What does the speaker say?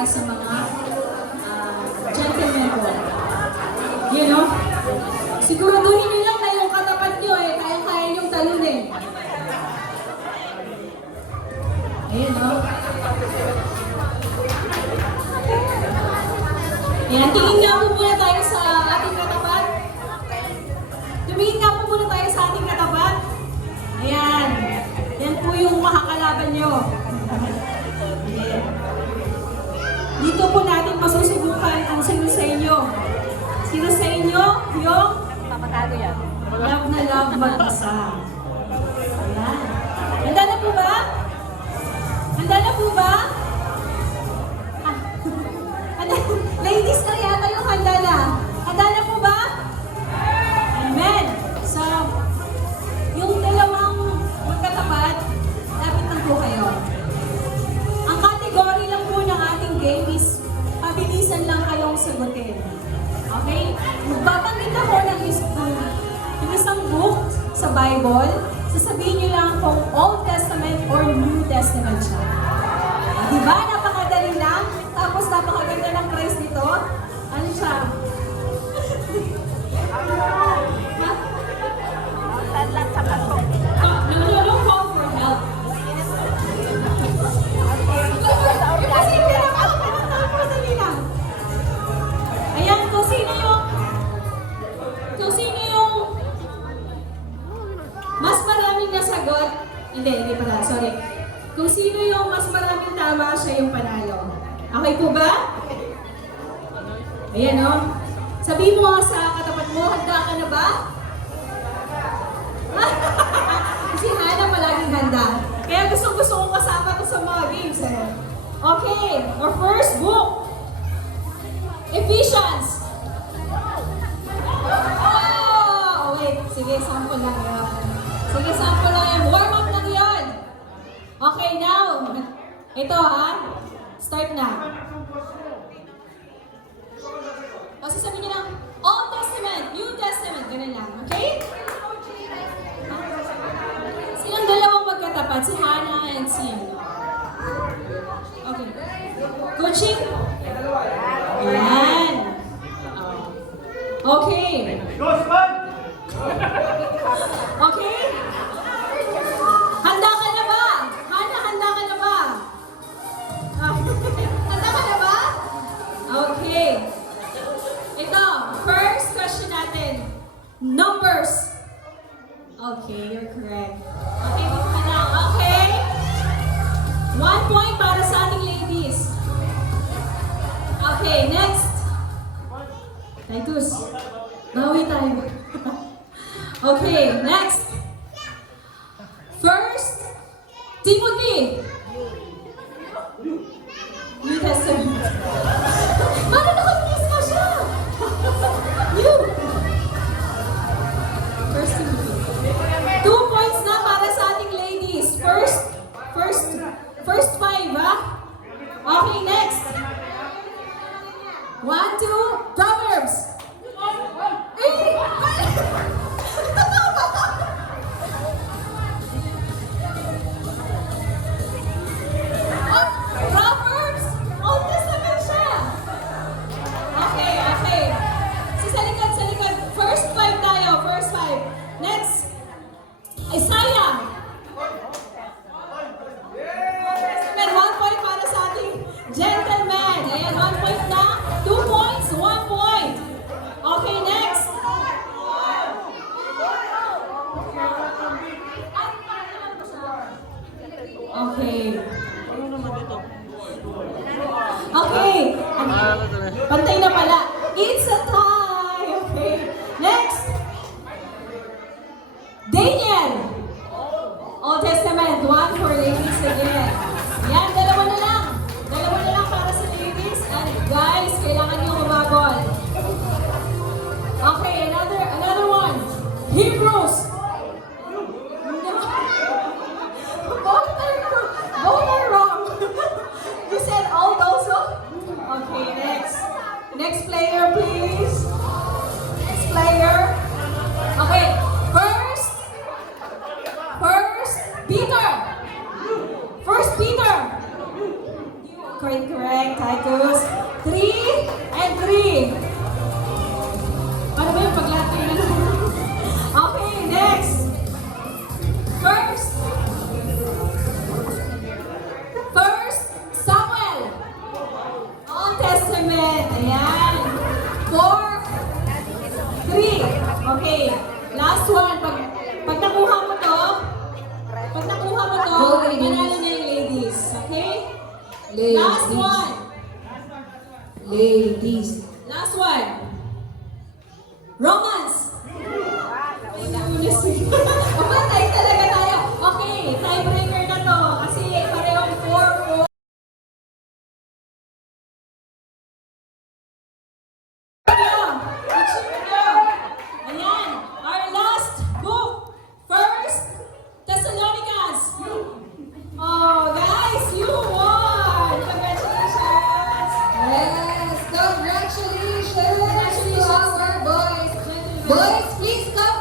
para sa mga gentlemen ko. You know? Siguraduhin nyo lang na yung katapat nyo kaya-kaya yung talunin. Ayan, no? Ayan, tingin nga po muna tayo sa ating katapat. Tumingin nga po muna tayo sa ating katapat. Ayan. Yan po yung makakalaban nyo. Ayan. Dito po natin masusubukan kung sino sa inyo. Sino sa inyo yung Papatago yan. love na love mag-isa. Ayan. Handa na po ba? Handa na po ba? Ah. Handa. Ladies na yata yung handa na. Handa na po ba? Amen. So, yung dalawang magkatapat, lapit lang po kayo. Ang category lang po ng ating game is pabilisan lang kayong sagutin. Okay? Magbabanggit ako ng isang book sa Bible. Sasabihin niyo lang kung Old Testament or New Testament siya. Diba? Napakadali lang. Tapos napakaganda ng price nito. Ano siya? Sadlat sa pasok. Don't call for help. Kasi pinapakadali lang. Ayan, kung sino yung mas maraming nasagot, hindi pala, sorry. Kung sino yung mas maraming tama, siya yung panalo. Okay po ba? Ayan o. Sabihin mo nga sa katapat mo, handa ka na ba? Si Hana palaging handa. Kaya gusto kong kasama ko sa mga games. Okay, our first book. Ephesians. Oh, wait. Sige, sample lang yun. Sige, sample lang yan. Warm up lang yun. Okay, now. Ito ha. Start na. O, sasabihin niyo lang, Old Testament, New Testament. Ganun lang. Okay? Silang dalawang magkatapat. Si Hannah and si... Okay. Coaching? Yan. Okay. Okay? Handa ka na ba? Hannah, handa ka na ba? Handa ka na ba? Okay. Ito, first question natin. Numbers. Okay, you're correct. Okay, dito ka na. Okay. 1 point para sa ating ladies. Okay, next. Titus. Bawi tayo. Okay, next. First, Timothy. New Testament. Paano nakabilis ka siya? New. First Timothy. 2 points na para sa ating ladies. First 5, ha? Okay, next. 1, 2, Proverbs. Proverbs! Old Testament siya! Okay. Sa likod. First 5 tayo, first 5. Next. Isaiah. Old 1 point para sa ating gentleman. Ayan, 1 point na. 2 points, 1 point. Okay, next. Okay. Okay. Pantay na pala. It's a tie. Okay. Next. Daniel. Old Testament. 1 for ladies again. Yan, dalawa na lang. Dalawa na lang para sa ladies. And guys, kailangan nyo humabol. Okay, another one. Hebrews. Both are wrong. You said all those. Okay, next. Next place. Correct. Titus. 3 and 3. Ano ba yung paglato yun? Okay, next. First Samuel. Old Testament. Ayan. 4, 3. Okay. Last one. Pag nakuha mo to, Go, ladies. manalo na yung ladies. Okay? Ladies. Last one. Ladies. Last one. Romans. Kapatay talaga tayo. Okay, tiebreaker na to. Kasi parehong 4-4. Ayan, our last book. First Thessalonians. Oh, guys, you won! Congratulations! Yes, congratulations to our boys. Boys, please come